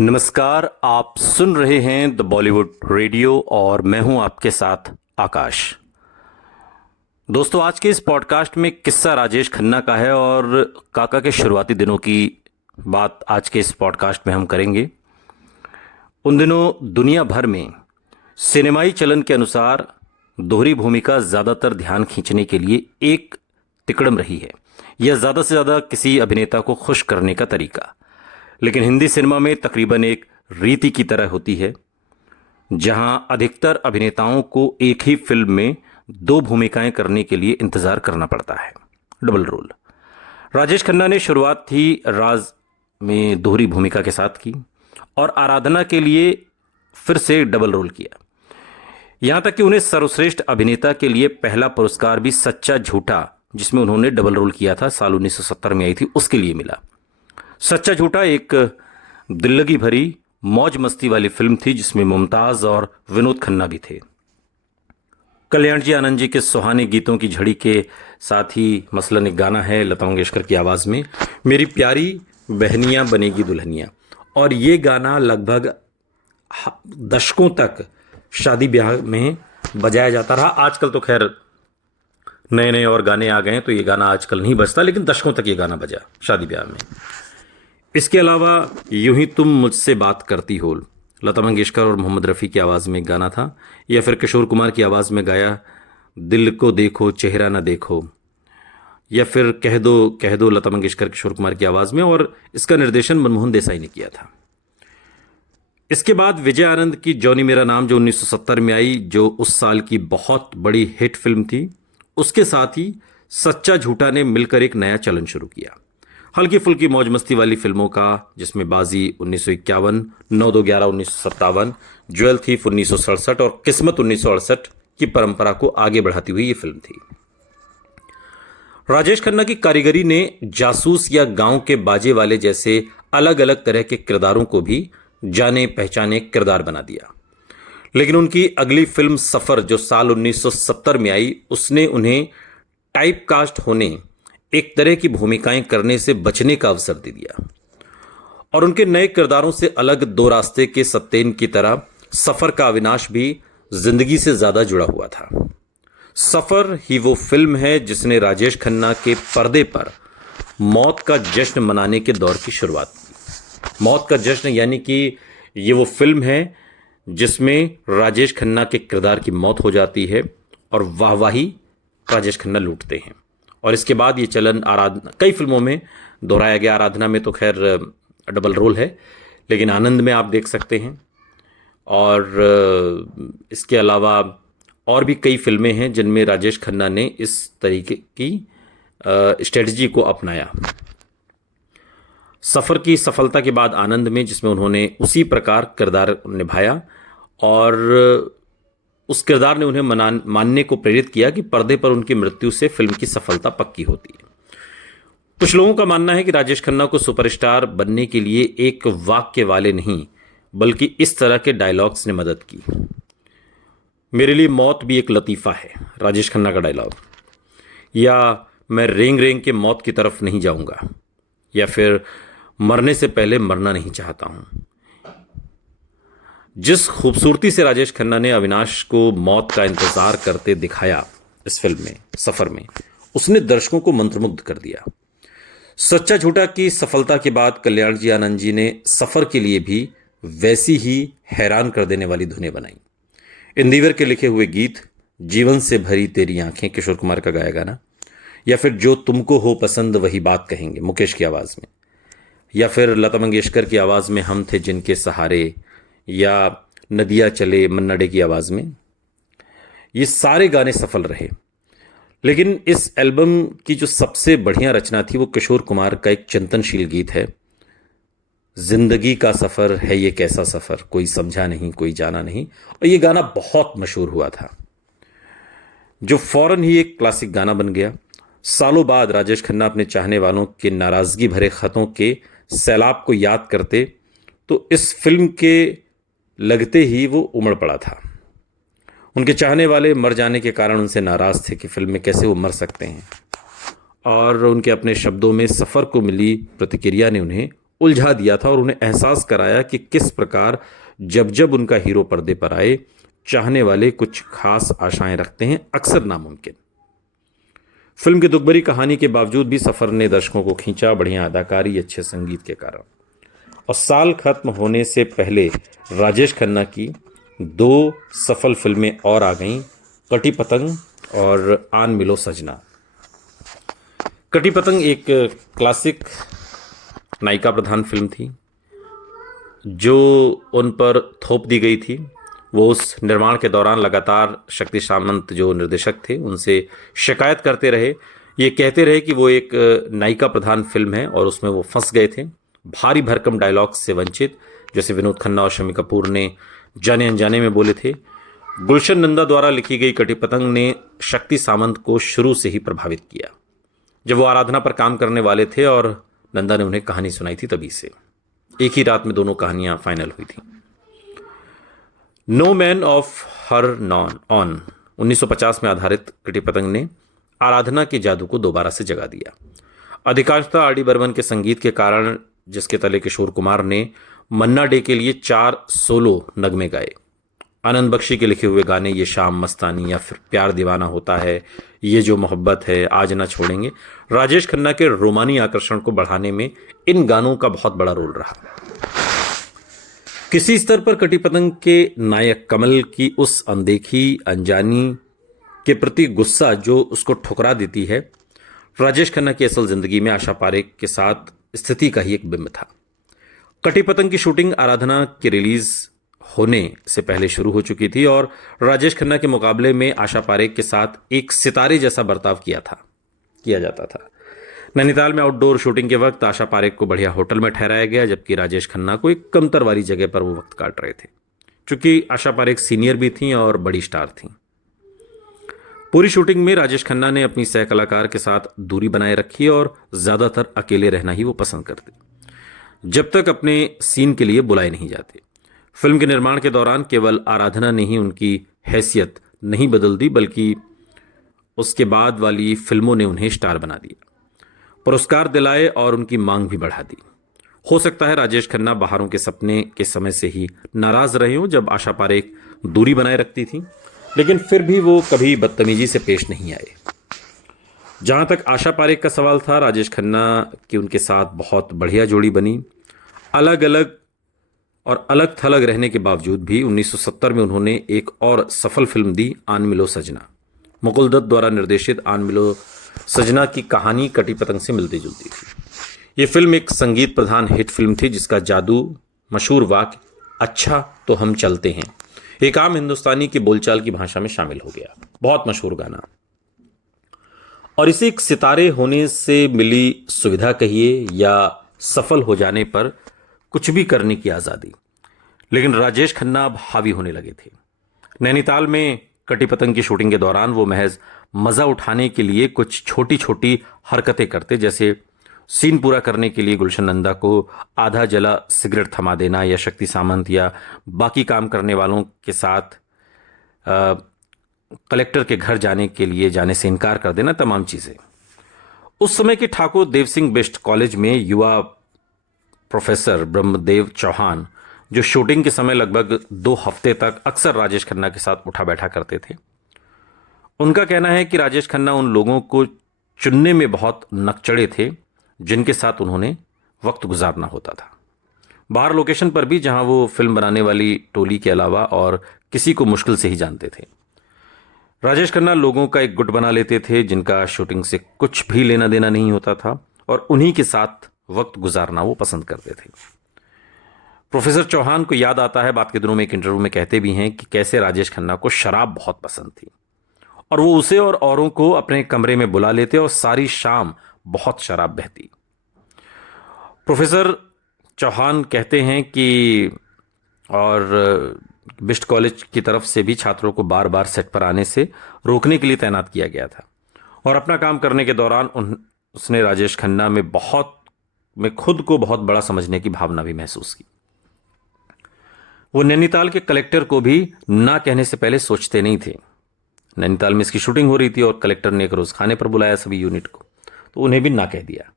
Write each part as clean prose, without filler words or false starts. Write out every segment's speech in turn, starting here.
नमस्कार। आप सुन रहे हैं द बॉलीवुड रेडियो और मैं हूं आपके साथ आकाश। दोस्तों, आज के इस पॉडकास्ट में किस्सा राजेश खन्ना का है और काका के शुरुआती दिनों की बात आज के इस पॉडकास्ट में हम करेंगे। उन दिनों दुनिया भर में सिनेमाई चलन के अनुसार दोहरी भूमिका ज़्यादातर ध्यान खींचने के लिए एक तिकड़म रही है, या ज़्यादा से ज़्यादा किसी अभिनेता को खुश करने का तरीका। लेकिन हिंदी सिनेमा में तकरीबन एक रीति की तरह होती है, जहां अधिकतर अभिनेताओं को एक ही फिल्म में दो भूमिकाएं करने के लिए इंतजार करना पड़ता है, डबल रोल। राजेश खन्ना ने शुरुआत थी राज में दोहरी भूमिका के साथ की और आराधना के लिए फिर से डबल रोल किया। यहां तक कि उन्हें सर्वश्रेष्ठ अभिनेता के लिए पहला पुरस्कार भी सच्चा झूठा, जिसमें उन्होंने डबल रोल किया था, साल 1970 में आई थी, उसके लिए मिला। सच्चा झूठा एक दिल्लगी भरी मौज मस्ती वाली फिल्म थी, जिसमें मुमताज और विनोद खन्ना भी थे। कल्याण जी आनंद जी के सुहाने गीतों की झड़ी के साथ ही मसलन एक गाना है लता मंगेशकर की आवाज़ में, मेरी प्यारी बहनियां बनेगी दुल्हनियां। और ये गाना लगभग दशकों तक शादी ब्याह में बजाया जाता रहा। आजकल तो खैर नए नए और गाने आ गए हैं, तो ये गाना आजकल नहीं बजता, लेकिन दशकों तक ये गाना बजा शादी ब्याह में। इसके अलावा यूं ही तुम मुझसे बात करती हो, लता मंगेशकर और मोहम्मद रफ़ी की आवाज़ में एक गाना था, या फिर किशोर कुमार की आवाज़ में गाया दिल को देखो चेहरा ना देखो, या फिर कह दो लता मंगेशकर किशोर कुमार की आवाज़ में, और इसका निर्देशन मनमोहन देसाई ने किया था। इसके बाद विजय आनंद की जॉनी मेरा नाम, जो 1970 में आई, जो उस साल की बहुत बड़ी हिट फिल्म थी, उसके साथ ही सच्चा झूठा ने मिलकर एक नया चलन शुरू किया। हल्की फुल्की मौज मस्ती वाली फिल्मों का, जिसमें बाजी 1951, 9-2-11 1957, ज्वेल थीफ 1967 और किस्मत 1968 की परंपरा को आगे बढ़ाती हुई ये फिल्म थी। राजेश खन्ना की कारीगरी ने जासूस या गांव के बाजे वाले जैसे अलग अलग तरह के किरदारों को भी जाने पहचाने किरदार बना दिया। लेकिन उनकी अगली फिल्म सफर, जो साल 1970 में आई, उसने उन्हें टाइप कास्ट होने, एक तरह की भूमिकाएं करने से बचने का अवसर दे दिया। और उनके नए किरदारों से अलग दो रास्ते के सत्येन की तरह सफर का अविनाश भी जिंदगी से ज्यादा जुड़ा हुआ था। सफर ही वो फिल्म है जिसने राजेश खन्ना के पर्दे पर मौत का जश्न मनाने के दौर की शुरुआत की। मौत का जश्न यानी कि ये वो फिल्म है जिसमें राजेश खन्ना के किरदार की मौत हो जाती है और वाहवाही राजेश खन्ना लूटते हैं। और इसके बाद ये चलन आराधना, कई फिल्मों में दोहराया गया। आराधना में तो खैर डबल रोल है, लेकिन आनंद में आप देख सकते हैं। और इसके अलावा और भी कई फिल्में हैं जिनमें राजेश खन्ना ने इस तरीके की स्ट्रेटजी को अपनाया। सफ़र की सफलता के बाद आनंद में, जिसमें उन्होंने उसी प्रकार किरदार निभाया, और उस किरदार ने उन्हें मानने को प्रेरित किया कि पर्दे पर उनकी मृत्यु से फिल्म की सफलता पक्की होती है। कुछ लोगों का मानना है कि राजेश खन्ना को सुपरस्टार बनने के लिए एक वाक्य वाले नहीं, बल्कि इस तरह के डायलॉग्स ने मदद की। मेरे लिए मौत भी एक लतीफ़ा है, राजेश खन्ना का डायलॉग, या मैं रेंग रेंग के मौत की तरफ नहीं जाऊंगा, या फिर मरने से पहले मरना नहीं चाहता हूं। जिस खूबसूरती से राजेश खन्ना ने अविनाश को मौत का इंतजार करते दिखाया इस फिल्म में, सफर में, उसने दर्शकों को मंत्रमुग्ध कर दिया। सच्चा झूठा की सफलता के बाद कल्याण जी आनंद जी ने सफर के लिए भी वैसी ही हैरान कर देने वाली धुनें बनाई। इंदिवर के लिखे हुए गीत, जीवन से भरी तेरी आंखें, किशोर कुमार का गाया गाना, या फिर जो तुमको हो पसंद वही बात कहेंगे, मुकेश की आवाज में, या फिर लता मंगेशकर की आवाज में हम थे जिनके सहारे, या नदिया चले मन्ना डे की आवाज में, ये सारे गाने सफल रहे। लेकिन इस एल्बम की जो सबसे बढ़िया रचना थी वो किशोर कुमार का एक चिंतनशील गीत है, जिंदगी का सफर है ये कैसा सफर, कोई समझा नहीं कोई जाना नहीं। और ये गाना बहुत मशहूर हुआ था, जो फौरन ही एक क्लासिक गाना बन गया। सालों बाद राजेश खन्ना अपने चाहने वालों के नाराजगी भरे खतों के सैलाब को याद करते तो इस फिल्म के लगते ही वो उमड़ पड़ा था। उनके चाहने वाले मर जाने के कारण उनसे नाराज थे कि फिल्म में कैसे वो मर सकते हैं, और उनके अपने शब्दों में सफ़र को मिली प्रतिक्रिया ने उन्हें उलझा दिया था और उन्हें एहसास कराया कि किस प्रकार जब जब उनका हीरो पर्दे पर आए, चाहने वाले कुछ खास आशाएं रखते हैं, अक्सर नामुमकिन। फिल्म की दुखभरी कहानी के बावजूद भी सफर ने दर्शकों को खींचा, बढ़िया अदाकारी, अच्छे संगीत के कारण। और साल खत्म होने से पहले राजेश खन्ना की 2 सफल फिल्में और आ गईं, कटी पतंग और आन मिलो सजना। कटी पतंग एक क्लासिक नायिका प्रधान फिल्म थी जो उन पर थोप दी गई थी। वो उस निर्माण के दौरान लगातार शक्ति सामंत जो निर्देशक थे उनसे शिकायत करते रहे, ये कहते रहे कि वो एक नायिका प्रधान फिल्म है और उसमें वो फंस गए थे। भारी भरकम डायलॉग्स से वंचित, जैसे विनोद खन्ना और शम्मी कपूर ने जाने अनजाने में बोले थे। गुलशन नंदा द्वारा लिखी गई कटी पतंग ने शक्ति सामंत को शुरू से ही प्रभावित किया। जब वो आराधना पर काम करने वाले थे और नंदा ने उन्हें कहानी सुनाई थी, तभी से एक ही रात में दोनों कहानियां फाइनल हुई थी। No man of her non on 1950 में आधारित कटी पतंग ने आराधना के जादू को दोबारा से जगा दिया। अधिकांशतः आर डी बर्मन के संगीत के कारण, जिसके तले किशोर कुमार ने मन्ना डे के लिए 4 सोलो नगमे गाए। आनंद बख्शी के लिखे हुए गाने ये शाम मस्तानी या फिर प्यार दीवाना होता है, ये जो मोहब्बत है, आज ना छोड़ेंगे, राजेश खन्ना के रोमानी आकर्षण को बढ़ाने में इन गानों का बहुत बड़ा रोल रहा। किसी स्तर पर कटी पतंग के नायक कमल की उस अनदेखी, अनजानी के प्रति गुस्सा जो उसको ठुकरा देती है, राजेश खन्ना की असल जिंदगी में आशा पारेख के साथ स्थिति का ही एक बिंब था। कटी पतंग की शूटिंग आराधना की रिलीज होने से पहले शुरू हो चुकी थी और राजेश खन्ना के मुकाबले में आशा पारेख के साथ एक सितारे जैसा बर्ताव किया जाता था। नैनीताल में आउटडोर शूटिंग के वक्त आशा पारेख को बढ़िया होटल में ठहराया गया, जबकि राजेश खन्ना को एक कमतर वाली जगह पर वो वक्त काट रहे थे। चूंकि आशा पारेख सीनियर भी थीं और बड़ी स्टार थीं। पूरी शूटिंग में राजेश खन्ना ने अपनी सह कलाकार के साथ दूरी बनाए रखी और ज्यादातर अकेले रहना ही वो पसंद करते, जब तक अपने सीन के लिए बुलाए नहीं जाते। फिल्म के निर्माण के दौरान केवल आराधना ने ही उनकी हैसियत नहीं बदल दी, बल्कि उसके बाद वाली फिल्मों ने उन्हें स्टार बना दिया, पुरस्कार दिलाए और उनकी मांग भी बढ़ा दी। हो सकता है राजेश खन्ना बहारों के सपने के समय से ही नाराज रहे हों, जब आशा पारेख दूरी बनाए रखती थी, लेकिन फिर भी वो कभी बदतमीजी से पेश नहीं आए। जहां तक आशा पारेख का सवाल था, राजेश खन्ना की उनके साथ बहुत बढ़िया जोड़ी बनी। अलग अलग और अलग थलग रहने के बावजूद भी 1970 में उन्होंने एक और सफल फिल्म दी, आन मिलो सजना। मुकुल दत्त द्वारा निर्देशित आन मिलो सजना की कहानी कटी पतंग से मिलती जुलती थी। ये फिल्म एक संगीत प्रधान हिट फिल्म थी, जिसका जादू मशहूर वाक्य अच्छा तो हम चलते हैं एक आम हिंदुस्तानी की बोलचाल की भाषा में शामिल हो गया। बहुत मशहूर गाना। और इसे एक सितारे होने से मिली सुविधा कहिए या सफल हो जाने पर कुछ भी करने की आज़ादी। लेकिन राजेश खन्ना अब हावी होने लगे थे। नैनीताल में कटी पतंग की शूटिंग के दौरान वो महज मज़ा उठाने के लिए कुछ छोटी छोटी हरकतें करते, जैसे सीन पूरा करने के लिए गुलशन नंदा को आधा जला सिगरेट थमा देना, या शक्ति सामंत या बाकी काम करने वालों के साथ कलेक्टर के घर जाने से इनकार कर देना, तमाम चीज़ें। उस समय के ठाकुर देव सिंह बिष्ट कॉलेज में युवा प्रोफेसर ब्रह्मदेव चौहान, जो शूटिंग के समय लगभग 2 हफ्ते तक अक्सर राजेश खन्ना के साथ उठा बैठा करते थे, उनका कहना है कि राजेश खन्ना उन लोगों को चुनने में बहुत नकचढ़े थे जिनके साथ उन्होंने वक्त गुजारना होता था। बाहर लोकेशन पर भी, जहां वो फिल्म बनाने वाली टोली के अलावा और किसी को मुश्किल से ही जानते थे। राजेश खन्ना लोगों का एक गुट बना लेते थे जिनका शूटिंग से कुछ भी लेना देना नहीं होता था, और उन्हीं के साथ वक्त गुजारना वो पसंद करते थे। प्रोफेसर चौहान को याद आता है, बात के दिनों में एक इंटरव्यू में कहते भी हैं कि कैसे राजेश खन्ना को शराब बहुत पसंद थी और वो उसे और औरों को अपने कमरे में बुला लेते और सारी शाम बहुत शराब बहती। प्रोफेसर चौहान कहते हैं कि और बिष्ट कॉलेज की तरफ से भी छात्रों को बार बार सेट पर आने से रोकने के लिए तैनात किया गया था, और अपना काम करने के दौरान उसने राजेश खन्ना में खुद को बहुत बड़ा समझने की भावना भी महसूस की। वो नैनीताल के कलेक्टर को भी ना कहने से पहले सोचते नहीं थे। नैनीताल में इसकी शूटिंग हो रही थी और कलेक्टर ने एक रोज खाने पर बुलाया सभी यूनिट को, तो उन्हें भी ना कह दिया।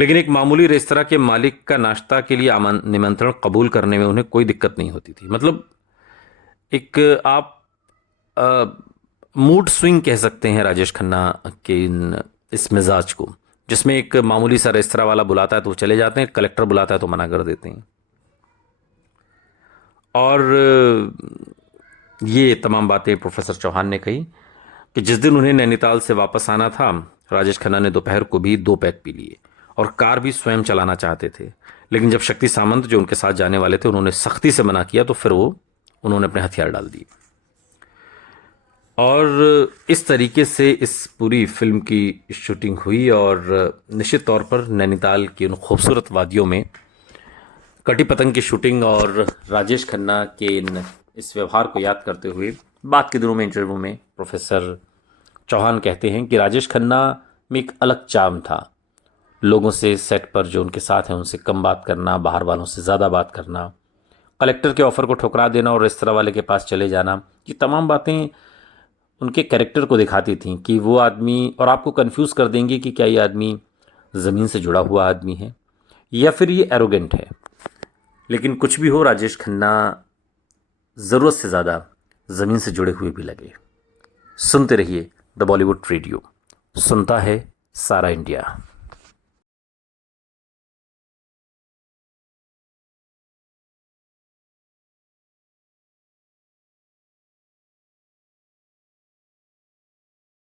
लेकिन एक मामूली रेस्तरा के मालिक का नाश्ता के लिए निमंत्रण कबूल करने में उन्हें कोई दिक्कत नहीं होती थी। मतलब एक आप मूड स्विंग कह सकते हैं राजेश खन्ना के इस मिजाज को, जिसमें एक मामूली सा रेस्तरा वाला बुलाता है तो वो चले जाते हैं, कलेक्टर बुलाता है तो मना कर देते हैं। और ये तमाम बातें प्रोफेसर चौहान ने कही कि जिस दिन उन्हें नैनीताल से वापस आना था, राजेश खन्ना ने दोपहर को भी 2 पैक पी लिए और कार भी स्वयं चलाना चाहते थे। लेकिन जब शक्ति सामंत जो उनके साथ जाने वाले थे उन्होंने सख्ती से मना किया तो फिर उन्होंने अपने हथियार डाल दिए। और इस तरीके से इस पूरी फिल्म की शूटिंग हुई और निश्चित तौर पर नैनीताल की उन खूबसूरत वादियों में कटी पतंग की शूटिंग और राजेश खन्ना के इस व्यवहार को याद करते हुए बाद के दिनों में इंटरव्यू में प्रोफेसर चौहान कहते हैं कि राजेश खन्ना में एक अलग चार्म था। लोगों से सेट पर जो उनके साथ हैं उनसे कम बात करना, बाहर वालों से ज़्यादा बात करना, कलेक्टर के ऑफर को ठुकरा देना और रेस्तरा वाले के पास चले जाना, ये तमाम बातें उनके कैरेक्टर को दिखाती थी कि वो आदमी, और आपको कंफ्यूज कर देंगे कि क्या ये आदमी ज़मीन से जुड़ा हुआ आदमी है या फिर ये एरोगेंट है। लेकिन कुछ भी हो, राजेश खन्ना ज़रूरत से ज़्यादा ज़मीन से जुड़े हुए भी लगे। सुनते रहिए द बॉलीवुड रेडियो, सुनता है सारा इंडिया।